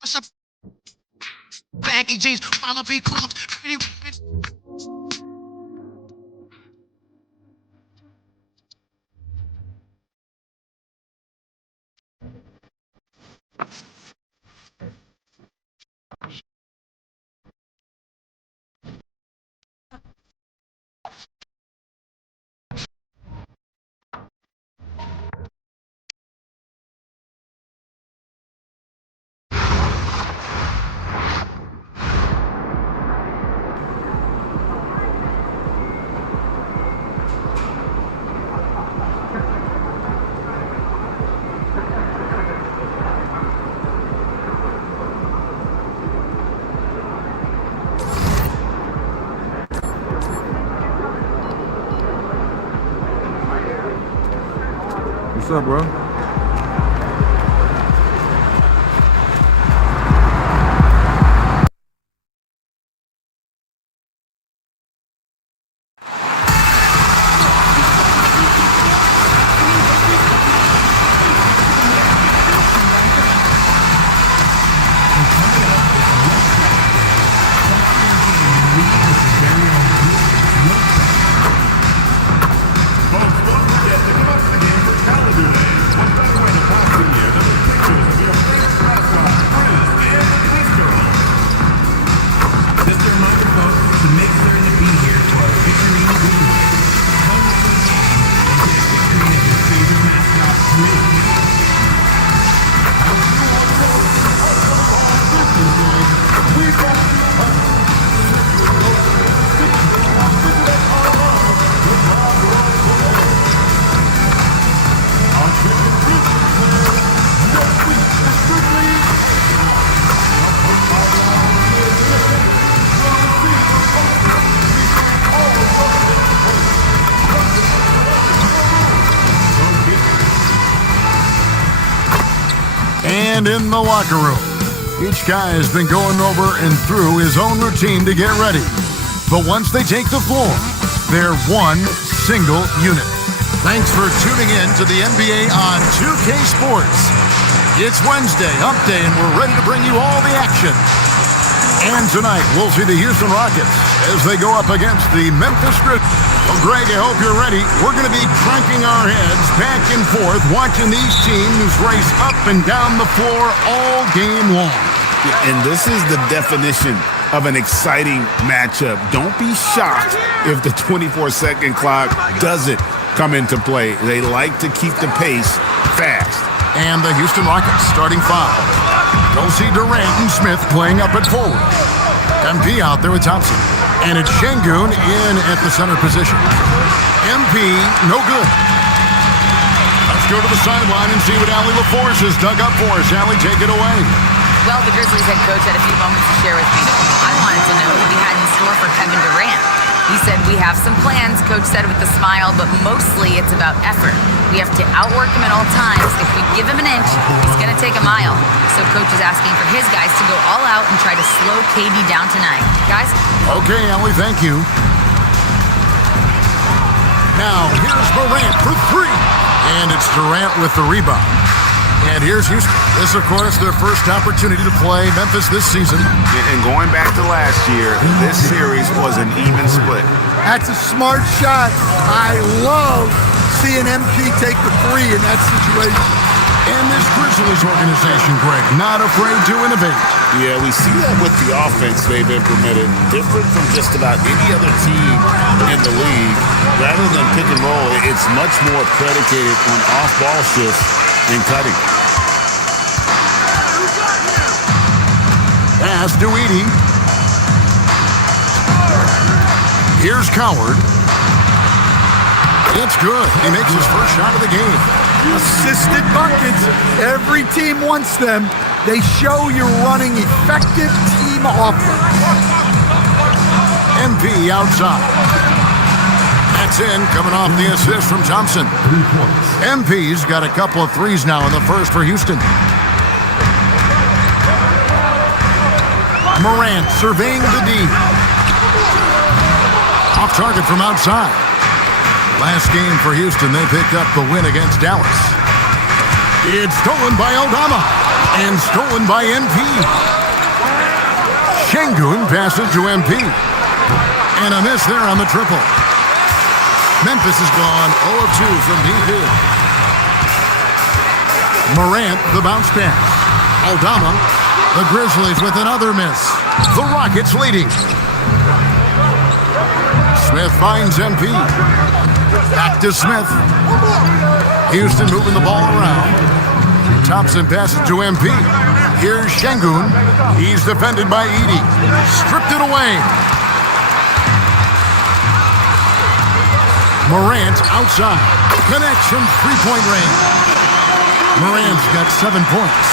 What's up? Baggy jeans, wanna be clumped, pretty. What's up, bro? And in the locker room, each guy has been going over and through his own routine to get ready. But once they take the floor, they're one single unit. Thanks for tuning in to the NBA on 2K Sports. It's Wednesday, Hump Day, and we're ready to bring you all the action. And tonight, we'll see the Houston Rockets as they go up against the Memphis Grizzlies. Well, Greg, I hope you're ready. We're going to be cranking our heads back and forth, watching these teams race up and down the floor all game long. And this is the definition of an exciting matchup. Don't be shocked if the 24-second clock doesn't come into play. They like to keep the pace fast. And the Houston Rockets starting five. We'll see Durant and Smith playing up at forward. MP out there with Thompson. And it's Şengün in at the center position. MP, no good. Let's go to the sideline and see what Allie LaForce has dug up for us. Allie, take it away. Well, the Grizzlies head coach had a few moments to share with me. I wanted to know what he had in store for Kevin Durant. He said, we have some plans, Coach said with a smile, but mostly it's about effort. We have to outwork him at all times. If we give him an inch, he's going to take a mile. So Coach is asking for his guys to go all out and try to slow KD down tonight. Guys? Okay, Allie, thank you. Now, here's Durant for three. And it's Durant with the rebound. And here's Houston. This, of course, their first opportunity to play Memphis this season. And going back to last year, this series was an even split. That's a smart shot. I love seeing MP take the three in that situation. And this Grizzlies organization, Greg, not afraid to innovate. Yeah, we see that with the offense they've implemented. Different from just about any other team in the league. Rather than pick and roll, it's much more predicated on off-ball shifts and cutting. Pass to Edey. Here's Coward. It's good. He makes his first shot of the game. Assisted buckets. Every team wants them. They show you're running effective team offense. MP outside. That's in, coming off the assist from Thompson. MP's got a couple of threes now in the first for Houston. Morant surveying the D. Off target from outside. Last game for Houston, they picked up the win against Dallas. It's stolen by Aldama and stolen by MP. Şengün passes to MP. And a miss there on the triple. Memphis is gone 0 of 2 from deep field. Morant, the bounce pass. Aldama, the Grizzlies with another miss. The Rockets leading. Smith finds MP. Back to Smith. Houston moving the ball around. Thompson passes to MP. Here's Şengün. He's defended by Edey. Stripped it away. Morant outside. Connects from three-point range. Morant's got 7 points.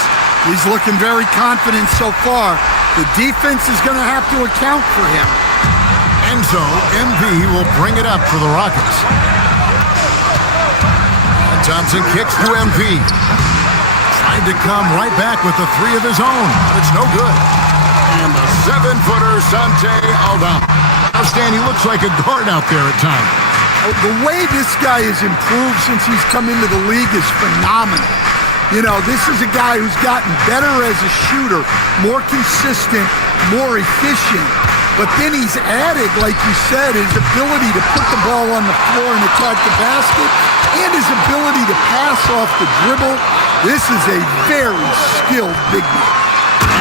He's looking very confident so far. The defense is going to have to account for him. And so, MP will bring it up for the Rockets. And Thompson kicks to MP. Tried to come right back with the three of his own, but it's no good. And the 7-footer, Santi Aldama. Now, Stan, he looks like a guard out there at times. The way this guy has improved since he's come into the league is phenomenal. You know, this is a guy who's gotten better as a shooter, more consistent, more efficient. But then he's added, like you said, his ability to put the ball on the floor and attack the basket, and his ability to pass off the dribble. This is a very skilled big man.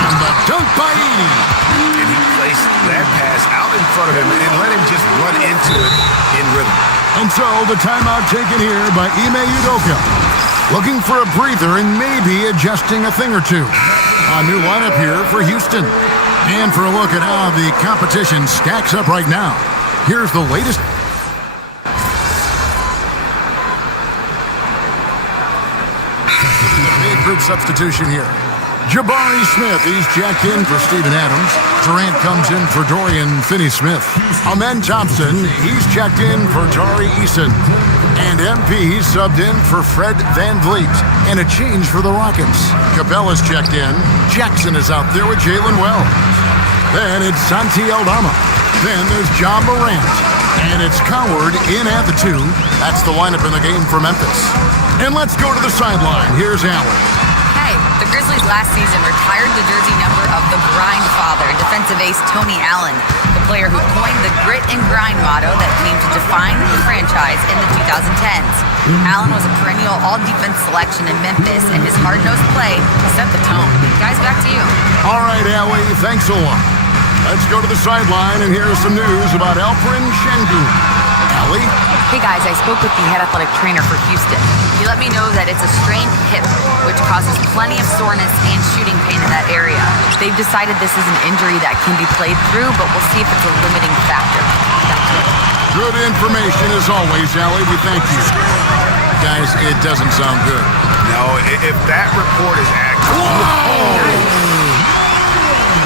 And the dunk by Edey. And he placed that pass out in front of him and let him just run into it in rhythm. And so the timeout taken here by Ime Udoka. Looking for a breather and maybe adjusting a thing or two. A new lineup here for Houston. And for a look at how the competition stacks up right now, here's the latest. Big group substitution here. Jabari Smith, he's checked in for Steven Adams. Durant comes in for Dorian Finney-Smith. Amen Thompson, he's checked in for Tari Eason. And MP subbed in for Fred VanVleet. And a change for the Rockets. Capella's checked in. Jackson is out there with Jalen Wells. Then it's Santi Aldama. Then there's John Morant. And it's Coward in at the 2. That's the lineup in the game for Memphis. And let's go to the sideline. Here's Allen. Hey, the Grizzlies last season retired the jersey number of the grind father, defensive ace Tony Allen, the player who coined the grit and grind motto that came to define the franchise in the 2010s. Allen was a perennial all-defense selection in Memphis, and his hard-nosed play set the tone. Guys, back to you. All right, Allie, thanks a lot. Let's go to the sideline and hear some news about Alperen Şengün. Allie? Hey guys, I spoke with the head athletic trainer for Houston. He let me know that it's a strained hip, which causes plenty of soreness and shooting pain in that area. They've decided this is an injury that can be played through, but we'll see if it's a limiting factor. Back to you. Good information as always, Allie. We thank you. Guys, it doesn't sound good. No, if that report is accurate.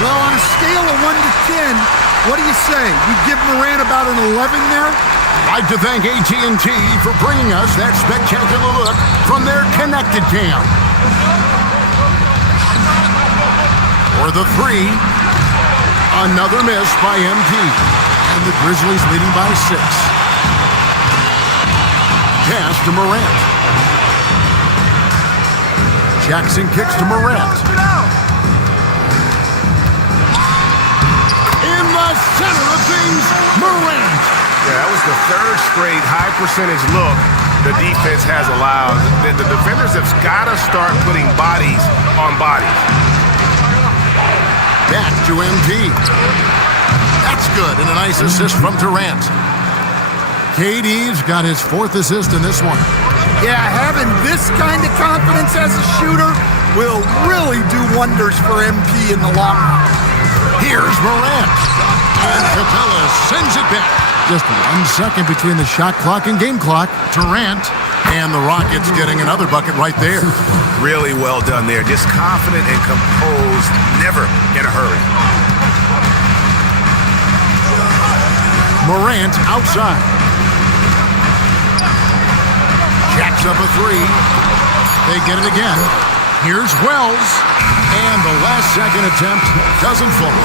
Well, on a scale of 1 to 10, what do you say? We give Morant about an 11 there? I'd like to thank AT&T for bringing us that spectacular look from their connected cam. For the 3, another miss by MP. And the Grizzlies leading by 6. Pass to Morant. Jackson kicks to Morant. In the center of things, Morant. Yeah, that was the 3rd straight high percentage look the defense has allowed. The defenders have got to start putting bodies on bodies. Back to MP. That's good, and a nice assist from Durant. KD's got his 4th assist in this one. Yeah, having this kind of confidence as a shooter will really do wonders for MP in the long run. Here's Morant. And Capella sends it back. Just 1 second between the shot clock and game clock. Durant and the Rockets getting another bucket right there. Really well done there. Just confident and composed, never in a hurry. Morant outside. Jacks up a 3. They get it again. Here's Wells. And the last second attempt doesn't fall.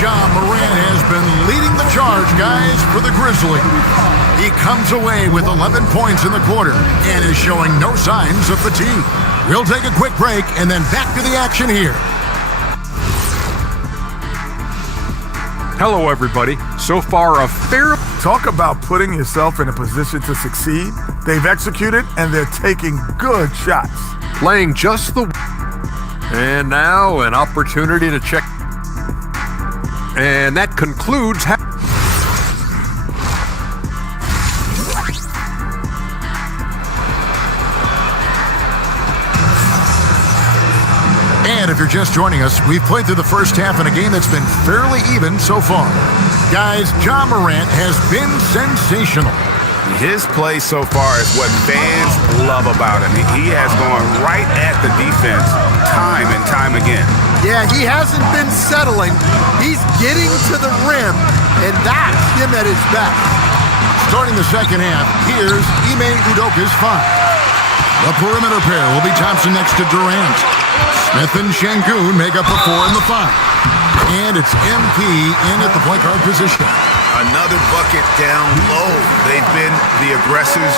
Ja Morant has been leading the charge, guys, for the Grizzlies. He comes away with 11 points in the quarter and is showing no signs of fatigue. We'll take a quick break and then back to the action here. Hello, everybody. So far, a fair... Talk about putting yourself in a position to succeed. They've executed, and they're taking good shots. Playing just the... And now, an opportunity to check... And that concludes... And if you're just joining us, we've played through the first half in a game that's been fairly even so far. Guys, Ja Morant has been sensational. His play so far is what fans love about him. He has gone right at the defense time and time again. Yeah, he hasn't been settling. He's getting to the rim, and that's him at his best. Starting the second half, here's Ime Udoka's five. The perimeter pair will be Thompson next to Durant. Smith and Şengün make up the 4 and the 5. And it's MP in at the point guard position. Another bucket down low. They've been the aggressors,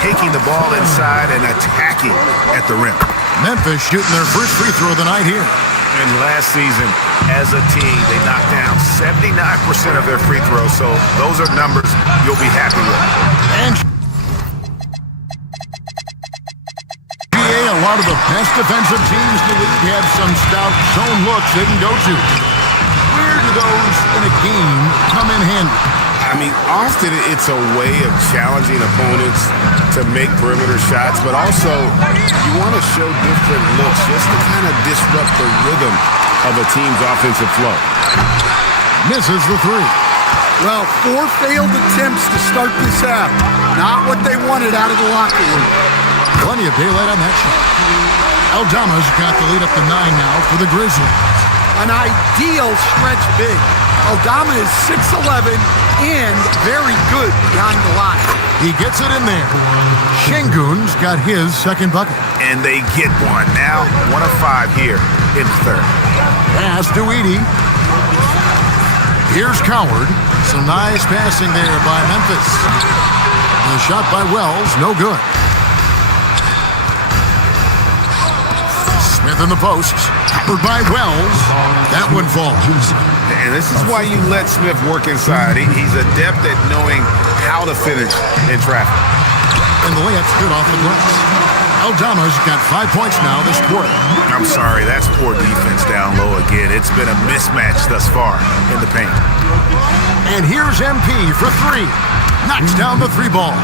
taking the ball inside and attacking at the rim. Memphis shooting their first free throw of the night here. And last season, as a team, they knocked down 79% of their free throws, so those are numbers you'll be happy with. And a lot of the best defensive teams in the league have some stout zone looks they can go to. Where do those in a game come in handy? I mean, often it's a way of challenging opponents to make perimeter shots, but also you want to show different looks just to kind of disrupt the rhythm of a team's offensive flow. Misses the 3. Well, 4 failed attempts to start this half. Not what they wanted out of the locker room. Plenty of daylight on that shot. Aldama's got the lead up to 9 now for the Grizzlies. An ideal stretch big. Aldama is 6'11" and very good behind the line. He gets it in there. Şengün's got his second bucket. And they get one. Now 1 of 5 here in the third. Pass to Edey. Here's Coward. Some nice passing there by Memphis. The shot by Wells, no good. Smith in the post. Covered by Wells. That one falls. And this is why you let Smith work inside. He's adept at knowing how to finish in traffic. And the layup's good off the glass. Aldama's got 5 points now this quarter. I'm sorry, that's poor defense down low again. It's been a mismatch thus far in the paint. And here's MP for 3. Knocks down the 3 ball.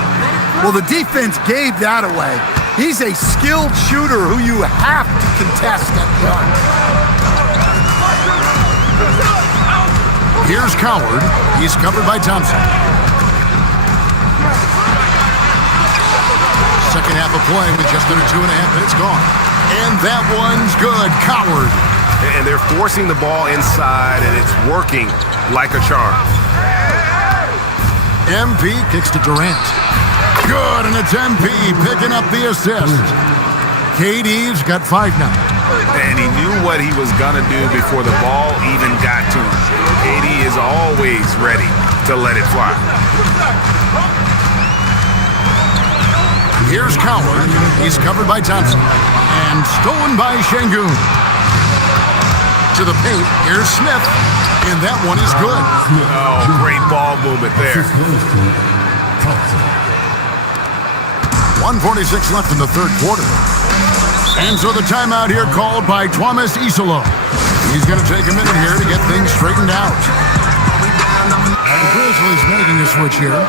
Well, the defense gave that away. He's a skilled shooter who you have to contest at the arc. Here's Coward. He's covered by Thompson. Second half of play with just under 2.5 minutes gone. And that one's good. Coward. And they're forcing the ball inside, and it's working like a charm. MP kicks to Durant. Good, and it's MP picking up the assist. KD's got 5 now. And he knew what he was going to do before the ball even got to him. KD is always ready to let it fly. Here's Coward. He's covered by Thompson. And stolen by Şengün. To the paint. Here's Smith. And that one is good. Oh, great ball movement there. 1:46 left in the third quarter. And so the timeout here called by Thomas Isolo. He's going to take a minute here to get things straightened out. The Grizzlies making a switch here.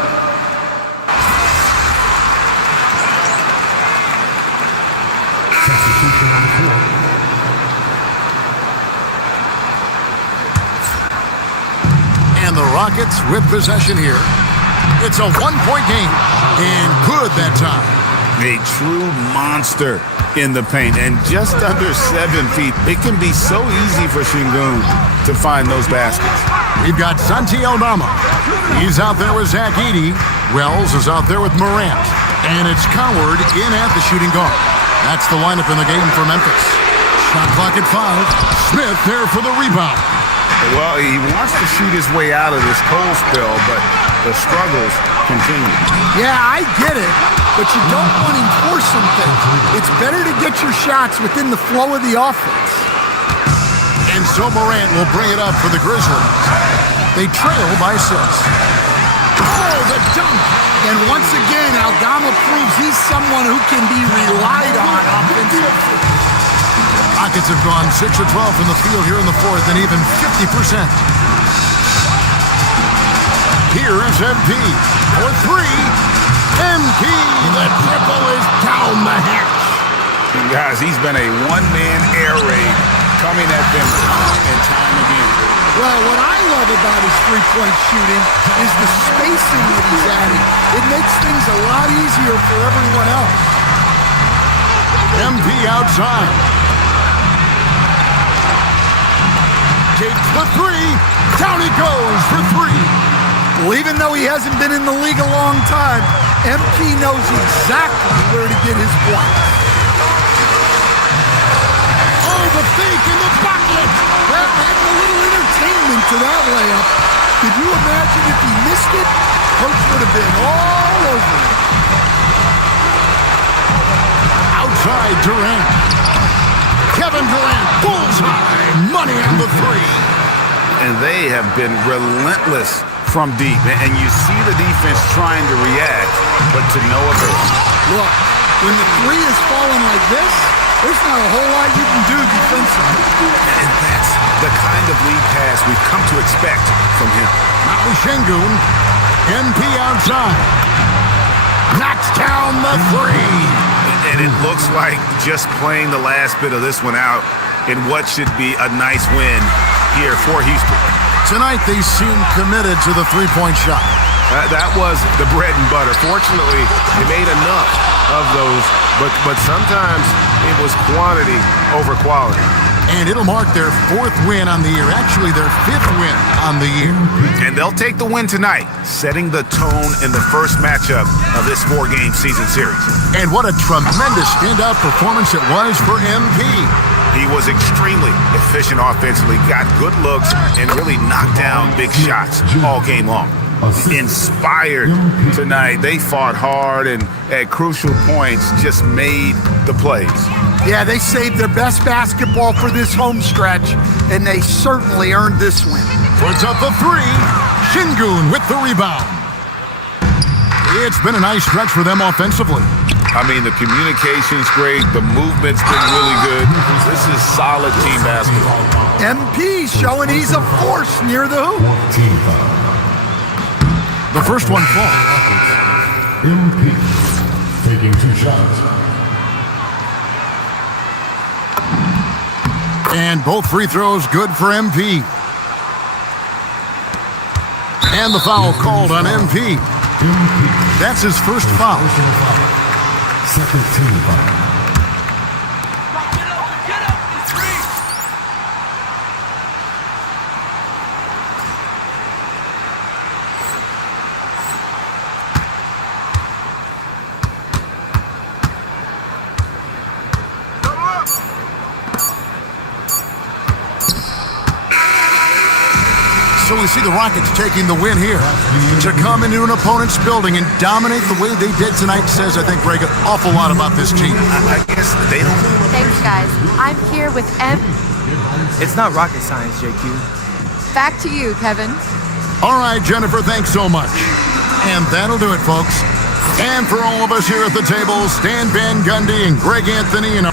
And the Rockets with possession here. It's a 1-point game. And good that time. A true monster in the paint, and just under 7 feet. It can be so easy for Şengün to find those baskets. We've got Santi Aldama. He's out there with Zach Edey. Wells is out there with Morant. And it's Coward in at the shooting guard. That's the lineup in the game for Memphis. Shot clock at 5. Smith there for the rebound. Well, he wants to shoot his way out of this cold spell, but the struggles continue. Yeah, I get it, but you don't want him forcing things. It's better to get your shots within the flow of the offense. And so Morant will bring it up for the Grizzlies. They trail by 6. Oh, the dunk! And once again, Aldama proves he's someone who can be relied on offensively. Rockets have gone 6 or 12 from the field here in the fourth, and even 50%. Here is MP for 3. MP, the triple is down the hatch. And guys, he's been a one-man air raid coming at them time and time again. Well, what I love about his three-point shooting is the spacing that he's adding. It makes things a lot easier for everyone else. MP outside. Takes the 3. Down he goes for 3. Well, even though he hasn't been in the league a long time, MP knows exactly where to get his points. Oh, the fake in the bucket. Well, adding a little entertainment to that layup. Could you imagine if he missed it? Coach would have been all over it. Outside Durant. Kevin Durant, bullseye. Money on the 3. And they have been relentless from deep. And you see the defense trying to react, but to no avail. Look, when the 3 is falling like this, there's not a whole lot you can do defensively. And that's the kind of lead pass we've come to expect from him. Now Şengün. MP outside. Knocks down the 3. And it looks like just playing the last bit of this one out in what should be a nice win here for Houston. Tonight they seem committed to the three-point shot. That was the bread and butter. Fortunately, they made enough of those, but sometimes it was quantity over quality. And it'll mark their 4th win on the year. Actually, their 5th win on the year. And they'll take the win tonight, setting the tone in the first matchup of this 4-game season series. And what a tremendous standout performance it was for MP. He was extremely efficient offensively, got good looks, and really knocked down big shots all game long. Inspired tonight. They fought hard and at crucial points just made the plays. Yeah, they saved their best basketball for this home stretch, and they certainly earned this win. Puts up the 3. Şengün with the rebound. It's been a nice stretch for them offensively. I mean, the communication's great. The movement's been really good. This is solid team basketball. MP showing he's a force near the hoop. The first one falls. MP taking 2 shots. And both free throws good for MP. And the foul called on MP. That's his first foul. Second team foul. So we see the Rockets taking the win here. To come into an opponent's building and dominate the way they did tonight says, I think, Greg, an awful lot about this team. I guess they don't. Thanks, guys. I'm here with It's not rocket science, JQ. Back to you, Kevin. All right, Jennifer, thanks so much. And that'll do it, folks. And for all of us here at the table, Stan Van Gundy and Greg Anthony and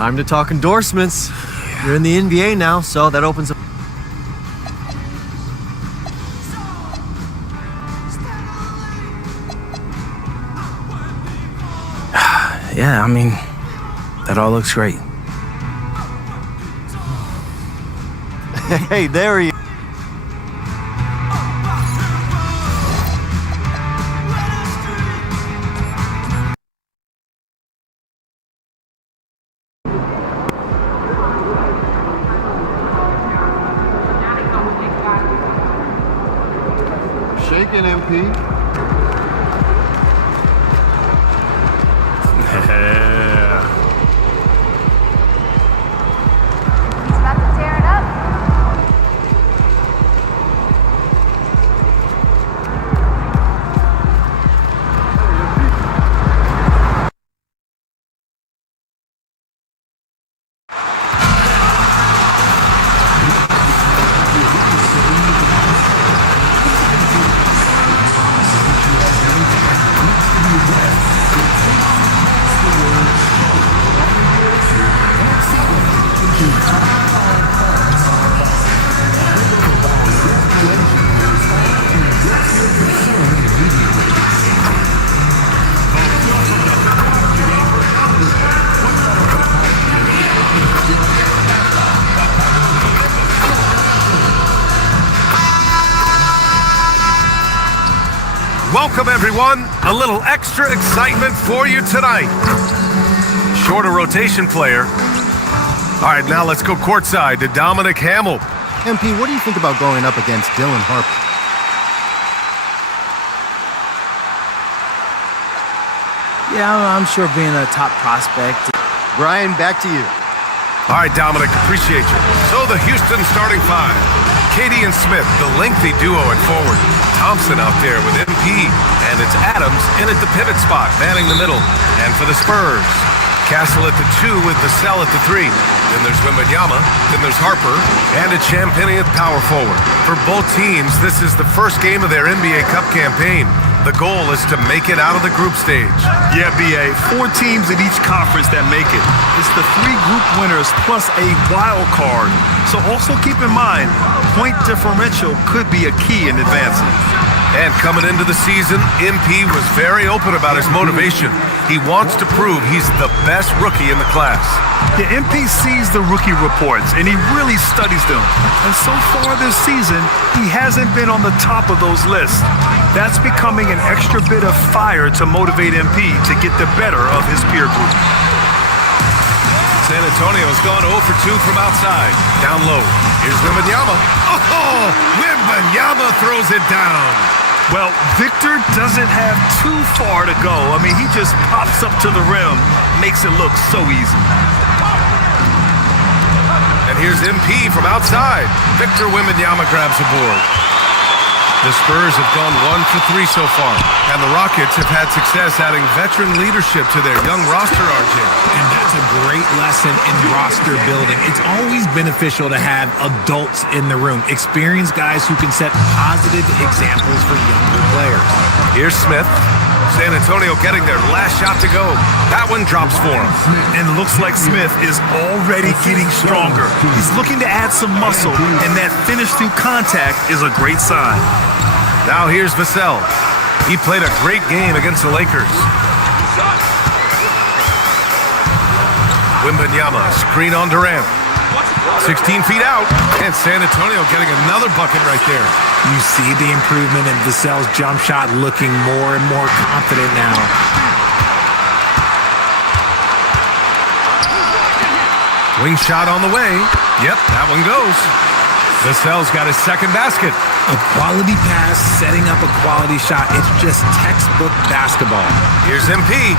Time to talk endorsements. You're in the NBA now, so that opens up. Yeah, I mean, that all looks great. Hey, there he is. Shaking, MP. Yeah. He's about to tear it up. Welcome, everyone. A little extra excitement for you tonight. Shorter rotation player. All right, now let's go courtside to Dominic Hamill. MP, what do you think about going up against Dylan Harper? Yeah, I'm sure being a top prospect. Brian, back to you. All right, Dominic, appreciate you. So the Houston starting five. Katie and Smith, the lengthy duo at forward. Thompson out there with MP. And it's Adams in at the pivot spot, manning the middle. And for the Spurs, Castle at the 2 with Vassell at the 3. Then there's Wembanyama, then there's Harper, and it's Champagnie at power forward. For both teams, this is the first game of their NBA Cup campaign. The goal is to make it out of the group stage. Yeah, BA. 4 teams in each conference that make it. It's the 3 group winners plus a wild card. So also keep in mind, point differential could be a key in advancing. And coming into the season, MP was very open about his motivation. He wants to prove he's the best rookie in the class. Yeah, MP sees the rookie reports, and he really studies them. And so far this season, he hasn't been on the top of those lists. That's becoming an extra bit of fire to motivate MP to get the better of his peer group. San Antonio's gone 0 for 2 from outside. Down low. Here's Wembanyama. Oh, Wembanyama throws it down. Well, Victor doesn't have too far to go. I mean, he just pops up to the rim, makes it look so easy. And here's MP from outside. Victor Wembanyama grabs the board. The Spurs have gone 1 for 3 so far, and the Rockets have had success adding veteran leadership to their young roster, RJ. And that's a great lesson in roster building. It's always beneficial to have adults in the room, experienced guys who can set positive examples for younger players. Here's Smith. San Antonio getting their last shot to go. That one drops for him. And looks like Smith is already getting stronger. He's looking to add some muscle, and that finish through contact is a great sign. Now here's Vassell. He played a great game against the Lakers. Wembanyama, screen on Durant. 16 feet out, and San Antonio getting another bucket right there. You see the improvement in Vassell's jump shot, looking more and more confident now. Wing shot on the way. Yep, that one goes. Vassell's got his second basket. A quality pass, setting up a quality shot. It's just textbook basketball. Here's MP.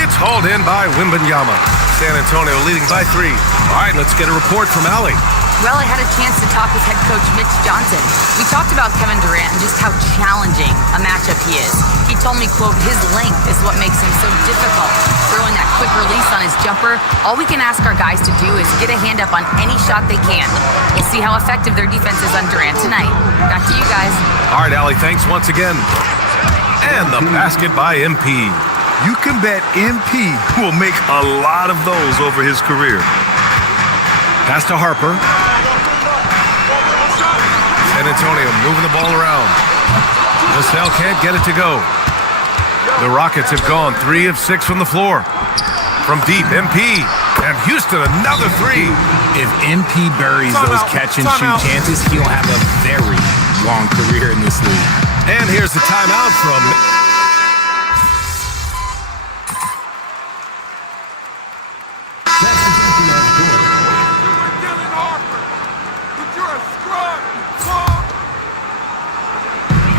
It's hauled in by Wembanyama. San Antonio leading by 3. All right, let's get a report from Allie. Well, I had a chance to talk with head coach Mitch Johnson. We talked about Kevin Durant and just how challenging a matchup he is. He told me, quote, his length is what makes him so difficult. Throwing that quick release on his jumper, all we can ask our guys to do is get a hand up on any shot they can. We'll see how effective their defense is on Durant tonight. Back to you guys. All right, Allie, thanks once again. And the basket by MP. You can bet MP will make a lot of those over his career. Pass to Harper. San Antonio moving the ball around. Vassell can't get it to go. The Rockets have gone 3 of 6 from the floor. From deep, MP. And Houston, another 3. If MP buries those catch-and-shoot chances, he'll have a very long career in this league. And here's the timeout from...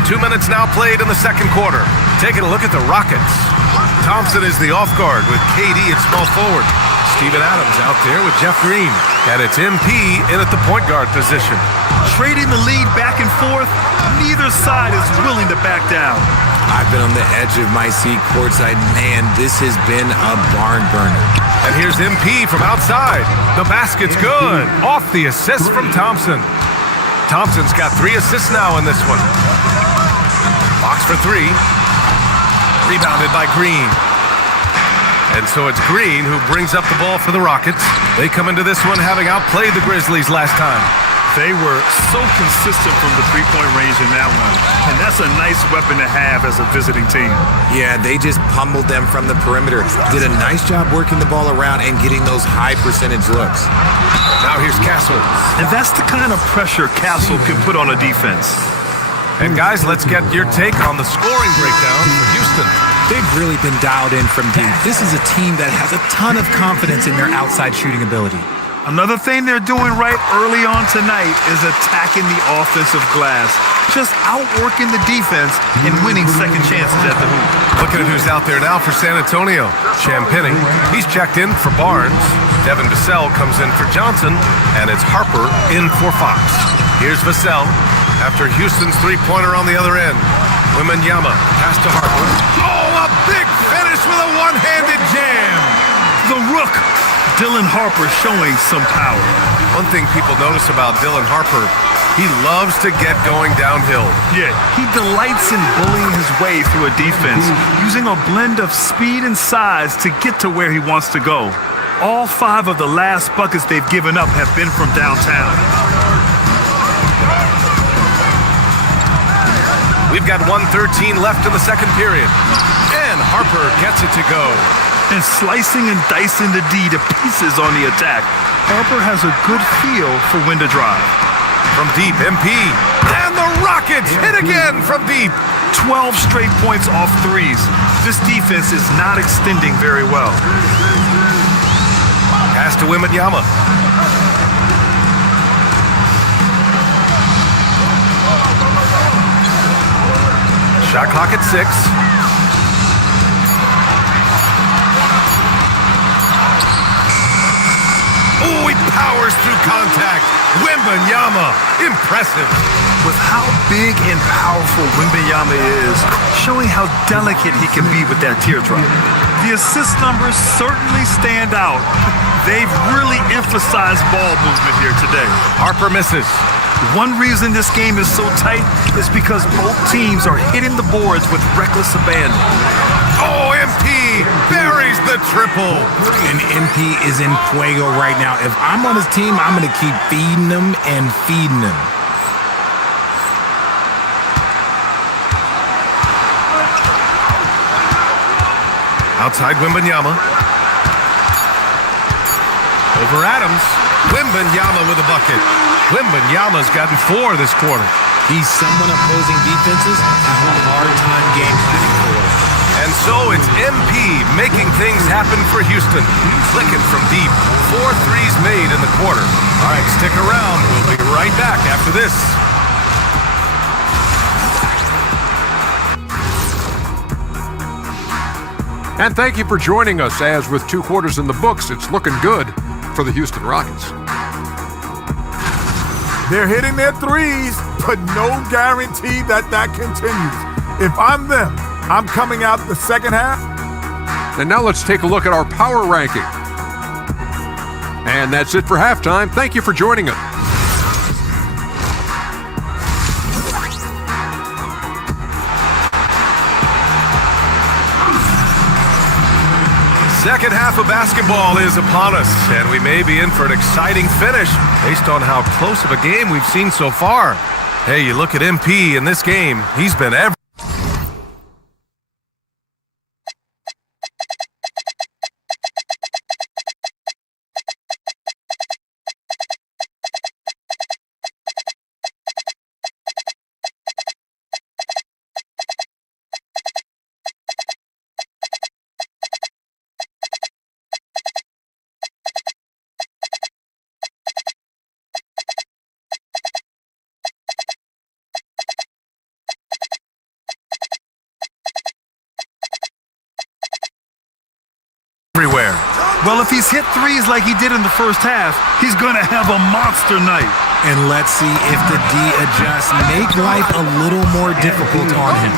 Two minutes now played in the second quarter. Taking a look at the Rockets. Thompson is the off guard with KD at small forward. Steven Adams out there with Jeff Green. And it's MP in at the point guard position. Trading the lead back and forth, neither side is willing to back down. I've been on the edge of my seat courtside. Man, this has been a barn burner. And here's MP from outside. The basket's good. Off the assist from Thompson. Thompson's got 3 assists now in this one. Box for 3. Rebounded by Green. And so it's Green who brings up the ball for the Rockets. They come into this one having outplayed the Grizzlies last time. They were so consistent from the three-point range in that one. And that's a nice weapon to have as a visiting team. Yeah, they just pummeled them from the perimeter. Did a nice job working the ball around and getting those high percentage looks. Now here's Castle. And that's the kind of pressure Castle can put on a defense. And guys, let's get your take on the scoring breakdown for Houston. They've really been dialed in from deep. This is a team that has a ton of confidence in their outside shooting ability. Another thing they're doing right early on tonight is attacking the offensive glass. Just outworking the defense and winning second chances at the hoop. Looking at who's out there now for San Antonio. Champagny, he's checked in for Barnes. Devin Vassell comes in for Johnson. And it's Harper in for Fox. Here's Vassell after Houston's three-pointer on the other end. Wembanyama pass to Harper. Oh, a big finish with a one-handed jam. The Rook. Dylan Harper showing some power. One thing people notice about Dylan Harper, he loves to get going downhill. Yeah, he delights in bullying his way through a defense, using a blend of speed and size to get to where he wants to go. All 5 of the last buckets they've given up have been from downtown. We've got 1:13 left in the second period. And Harper gets it to go. And slicing and dicing the D to pieces on the attack. Harper has a good feel for when to drive. From deep, MP. And the Rockets hit again from deep. 12 straight points off threes. This defense is not extending very well. Pass to Wembanyama. Shot clock at 6. Oh, he powers through contact. Wembanyama, impressive. With how big and powerful Wembanyama is, showing how delicate he can be with that teardrop. The assist numbers certainly stand out. They've really emphasized ball movement here today. Harper misses. One reason this game is so tight is because both teams are hitting the boards with reckless abandon. Oh, MP buries the triple. And MP is in fuego right now. If I'm on his team, I'm going to keep feeding him and feeding him. Outside Wembanyama. Over Adams. Wembanyama with a bucket. Wembanyama's gotten 4 this quarter. He's someone opposing defenses have a hard time game planning for. And so it's MP making things happen for Houston. Clicking from deep. 4 threes made in the quarter. All right, stick around. We'll be right back after this. And thank you for joining us, as with 2 quarters in the books, it's looking good for the Houston Rockets. They're hitting their threes, but no guarantee that continues. If I'm them, I'm coming out the second half. And now let's take a look at our power ranking. And that's it for halftime. Thank you for joining us. Second half of basketball is upon us, and we may be in for an exciting finish based on how close of a game we've seen so far. Hey, you look at MP in this game, he's been everywhere. Well, if he's hit threes like he did in the first half, he's going to have a monster night. And let's see if the D adjusts, make life a little more difficult on him.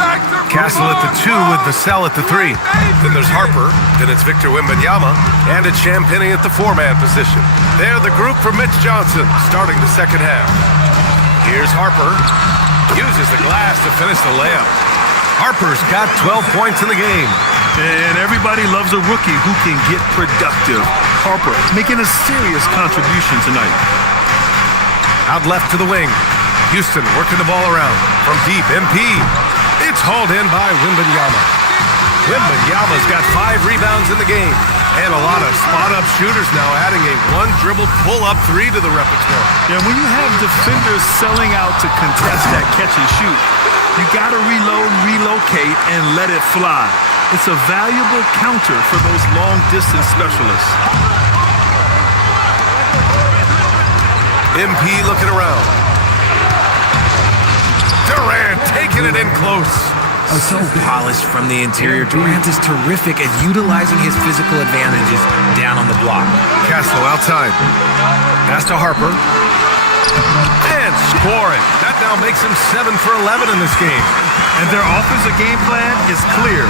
Castle at the 2 with Vassell at the 3. Then there's Harper, then it's Victor Wembanyama, and it's Champagnie at the 4-man position. They're the group for Mitch Johnson, starting the second half. Here's Harper, uses the glass to finish the layup. Harper's got 12 points in the game. And everybody loves a rookie who can get productive. Harper making a serious contribution tonight. Out left to the wing. Houston working the ball around. From deep, MP. It's hauled in by Wembanyama. Wembanyama's got 5 rebounds in the game. And a lot of spot-up shooters now, adding a one-dribble pull-up 3 to the repertoire. Yeah, when you have defenders selling out to contest that catch and shoot, you got to reload, relocate, and let it fly. It's a valuable counter for those long-distance specialists. MP looking around. Durant taking it in close. So polished from the interior. Durant is terrific at utilizing his physical advantages down on the block. Castle outside. Pass to Harper. And scoring. That now makes him 7 for 11 in this game. And their offensive game plan is clear.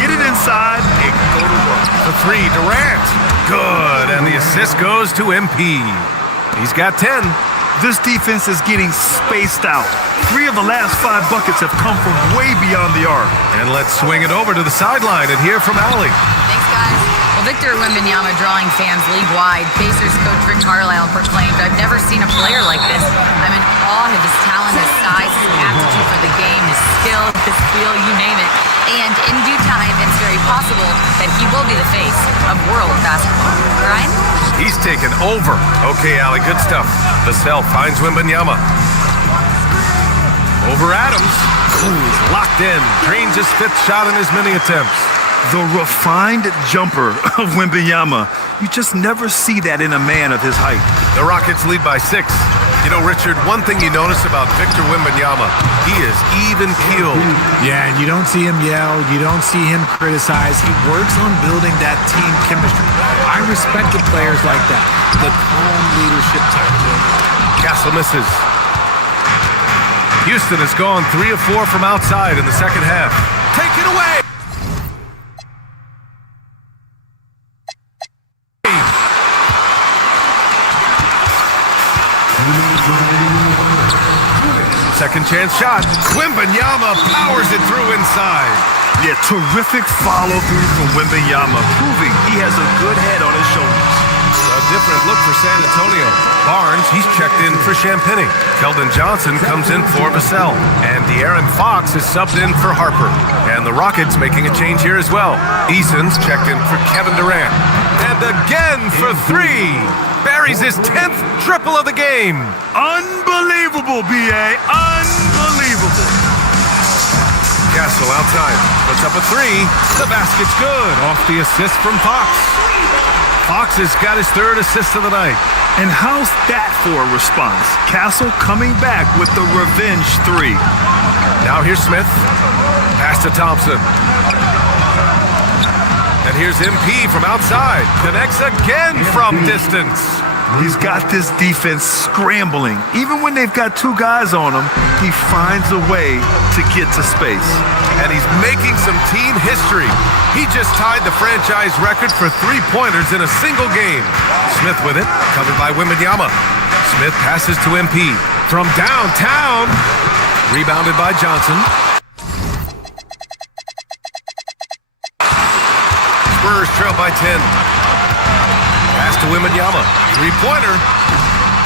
Get it inside and go to work. The 3, Durant. Good. And the assist goes to MP. He's got 10. This defense is getting spaced out. 3 of the last 5 buckets have come from way beyond the arc. And let's swing it over to the sideline and hear from Allie. Thanks, guys. Well, Victor Wembanyama drawing fans league-wide. Pacers coach Rick Carlisle proclaimed, "I've never seen a player like this. I'm in awe of his talent, his size, his aptitude for the game, his skill, his feel, you name it. And in due time, it's very possible that he will be the face of world basketball." Ryan? He's taken over. Okay, Allie, good stuff. Vassell finds Wembanyama. Over Adams. He's locked in. Drains his 5th shot in as many attempts. The refined jumper of Wembanyama. You just never see that in a man of his height. The Rockets lead by 6. You know, Richard, one thing you notice about Victor Wembanyama, he is even-keeled. Yeah, and you don't see him yell. You don't see him criticize. He works on building that team chemistry. I respect the players like that. The calm leadership type. Castle misses. Houston has gone 3 of 4 from outside in the second half. Take it away! Second chance shot. Wembanyama powers it through inside. Yeah, terrific follow-through from Wembanyama, proving he has a good head on his shoulders. A different look for San Antonio. Barnes, he's checked in for Champagnie. Keldon Johnson comes in for Vassell. And De'Aaron Fox is subbed in for Harper. And the Rockets making a change here as well. Eason's checked in for Kevin Durant. And again for 3. Buries his 10th triple of the game. Unbelievable, B.A. Unbelievable. Castle outside. Puts up a 3. The basket's good. Off the assist from Fox. Fox has got his 3rd assist of the night. And how's that for a response? Castle coming back with the revenge 3. Now here's Smith. Pass to Thompson. And here's MP from outside. Connects again from distance. He's got this defense scrambling. Even when they've got 2 guys on him, he finds a way to get to space. And he's making some team history. He just tied the franchise record for 3-pointers in a single game. Smith with it, covered by Wembanyama. Smith passes to MP. From downtown, rebounded by Johnson. Spurs trail by 10. Pass to Wembanyama. Three-pointer.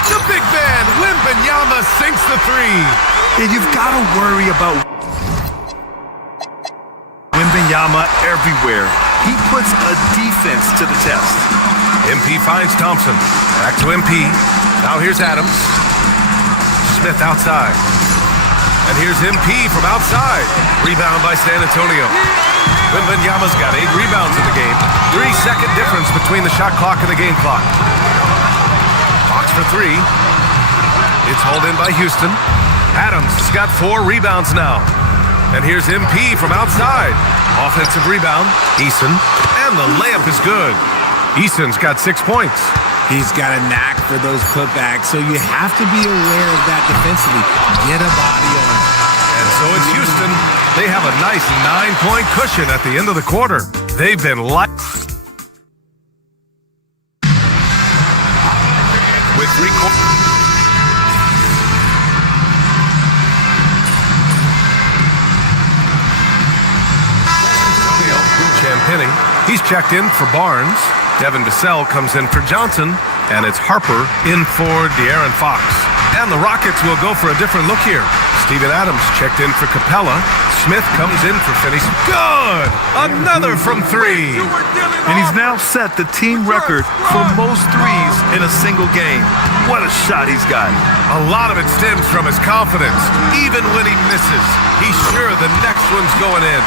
The big man, Wembanyama, sinks the three. Yeah, you've got to worry about Wembanyama everywhere. He puts a defense to the test. MP finds Thompson. Back to MP. Now here's Adams. Smith outside. And here's MP from outside. Rebound by San Antonio. Wembanyama's got 8 rebounds in the game. 3-second difference between the shot clock and the game clock. Hawks for 3. It's hauled in by Houston. Adams has got 4 rebounds now. And here's MP from outside. Offensive rebound. Eason. And the layup is good. Eason's got 6 points. He's got a knack for those putbacks, so you have to be aware of that defensively. Get a body on him. And so it's Houston. They have a nice 9-point cushion at the end of the quarter. They've been with 3 quarters. Champagny. He's checked in for Barnes. Devin Vassell comes in for Johnson. And it's Harper in for De'Aaron Fox. And the Rockets will go for a different look here. Steven Adams checked in for Capella. Smith comes in for Finney. Good! Another from 3. And he's now set the team record for most threes in a single game. What a shot he's got. A lot of it stems from his confidence. Even when he misses, he's sure the next one's going in.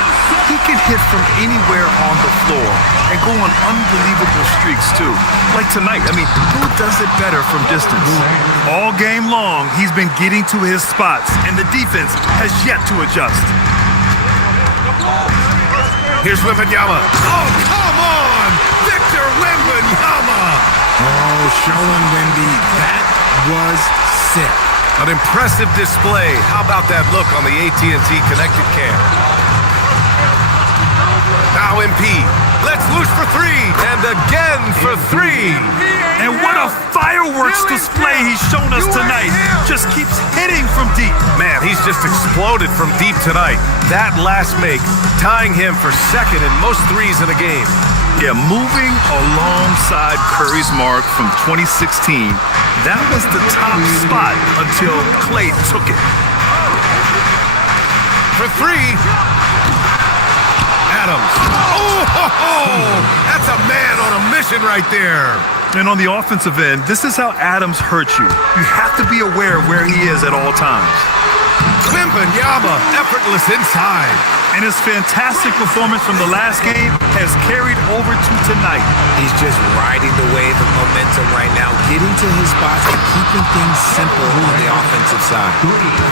He can hit from anywhere on the floor and go on unbelievable streaks, too. Like tonight, who does it better from distance? All game long, he's been getting to his spots, and the defense has yet to adjust. Here's Wembanyama. Oh, come on! Victor Wembanyama! Oh, show him, Wemby. That was sick. An impressive display. How about that look on the AT&T connected cam? Now MP. Let's loose for 3. And again for 3. And what a fireworks display he's shown us tonight. Just keeps hitting from deep. Man, he's just exploded from deep tonight. That last make, tying him for second in most threes in a game. Yeah, moving alongside Curry's mark from 2016, that was the top spot until Klay took it. For 3. Adams. Oh, that's a man on a mission right there. And on the offensive end, this is how Adams hurts you. You have to be aware of where he is at all times. Wembanyama, effortless inside. And his fantastic performance from the last game has carried over to tonight. He's just riding the wave of momentum right now, getting to his spots and keeping things simple on the offensive side.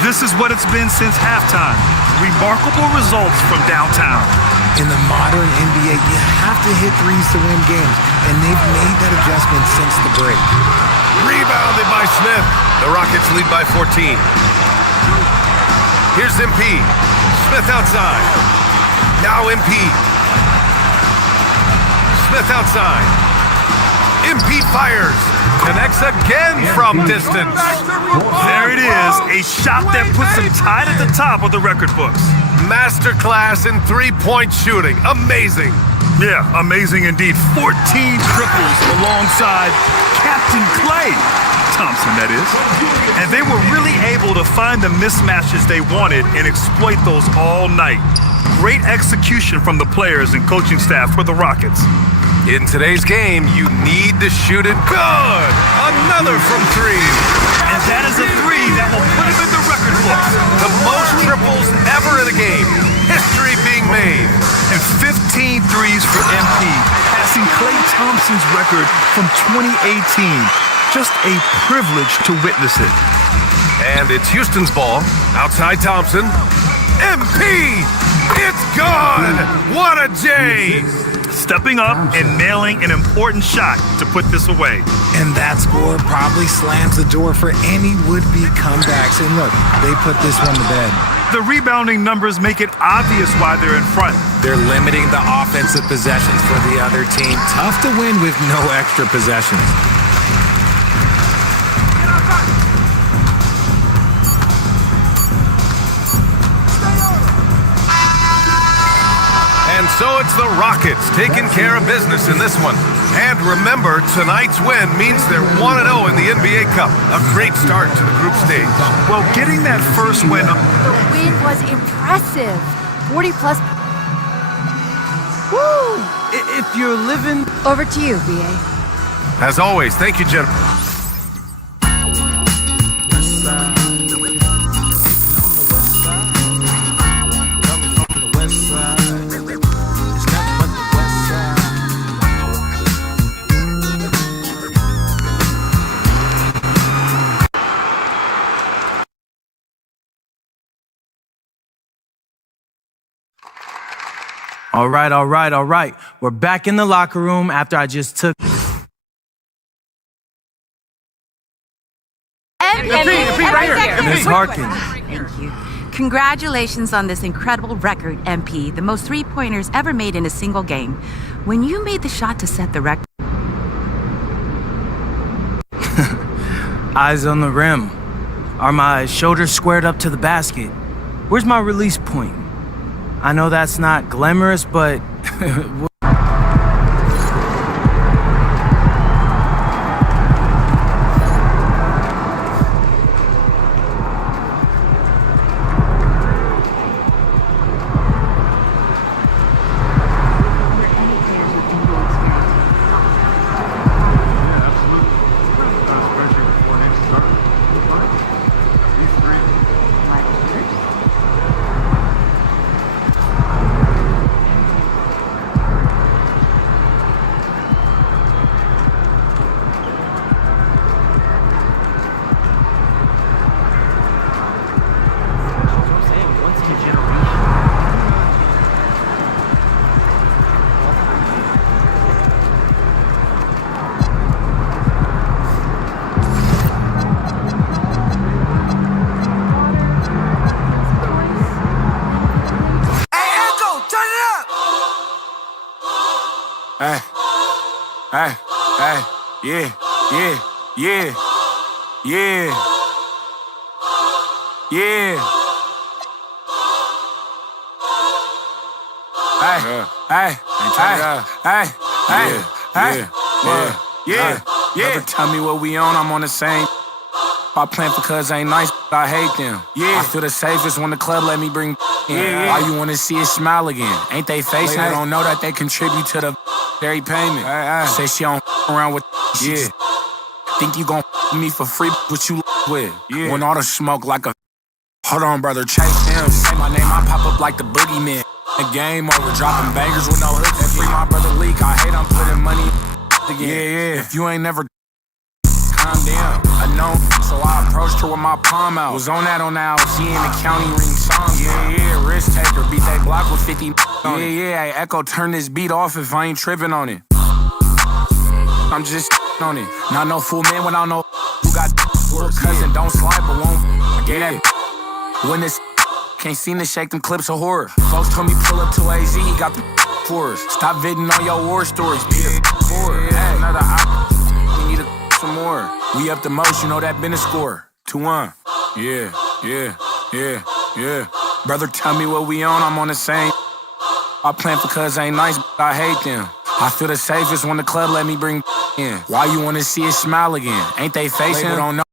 This is what it's been since halftime. Remarkable results from downtown. In the modern NBA, you have to hit threes to win games, and they've made that adjustment since the break. Rebounded by Smith. The Rockets lead by 14. Here's MP. Smith outside. Now MP. Smith outside. MP fires. Connects again from distance. There it is. A shot that puts him tied at the top of the record books. Masterclass in three-point shooting. Amazing. Yeah, amazing indeed. 14 triples alongside Captain Klay Thompson, that is. And they were really able to find the mismatches they wanted and exploit those all night. Great execution from the players and coaching staff for the Rockets. In today's game, you need to shoot it good. Another from 3. And that is a 3 that will put him in the record books. The most triples ever in a game. History being made. And 15 threes for MP, passing Klay Thompson's record from 2018. Just a privilege to witness it. And it's Houston's ball. Outside Thompson. MP! It's gone! What a J! Stepping up and nailing an important shot to put this away. And that score probably slams the door for any would-be comebacks. And look, they put this one to bed. The rebounding numbers make it obvious why they're in front. They're limiting the offensive possessions for the other team. Tough to win with no extra possessions. And so it's the Rockets taking care of business in this one. And remember, tonight's win means they're 1-0 in the NBA Cup. A great start to the group stage. Well, getting that first win... The win was impressive. 40-plus. Woo! If you're living... Over to you, BA. As always, thank you, gentlemen. All right. We're back in the locker room after I just took... Ms. Harkins. Thank you. Congratulations on this incredible record, MP. The most three-pointers ever made in a single game. When you made the shot to set the record... Eyes on the rim. Are my shoulders squared up to the basket? Where's my release point? I know that's not glamorous, but... Never tell me what we on, I'm on the same. I plan for cuz ain't nice, I hate them. I feel the safest when the club let me bring in. Why you wanna see it smile again? Ain't they facing? They don't know that they contribute to the very payment. Say she don't around with shit. Think you gon' me for free, what you with? When all the smoke like a... Hold on, brother, chase him. Say my name, I pop up like the boogeyman. The game over, dropping bangers with no hooks. And free my brother Leak, I hate I'm putting money again. If you ain't never calm down, I know. So I approached her with my palm out. Was on that she in the county ring song. Risk taker, beat they block with 50 on it. Hey, Echo, turn this beat off if I ain't tripping on it. I'm just on it. Not no fool man without no who got little cousin, don't slide but won't. I gave that when this can't seem to shake them clips of horror. Folks told me pull up to AZ, he got the for us. Stop viding on your war stories, be the forward. Hey, another we need some more. We up the most, you know that been a score. 2-1. Yeah. Brother, tell me what we on, I'm on the same. I plan for cuz ain't nice, but I hate them. I feel the safest when the club let me bring in. Why you wanna see it smile again? Ain't they facing? Don't know.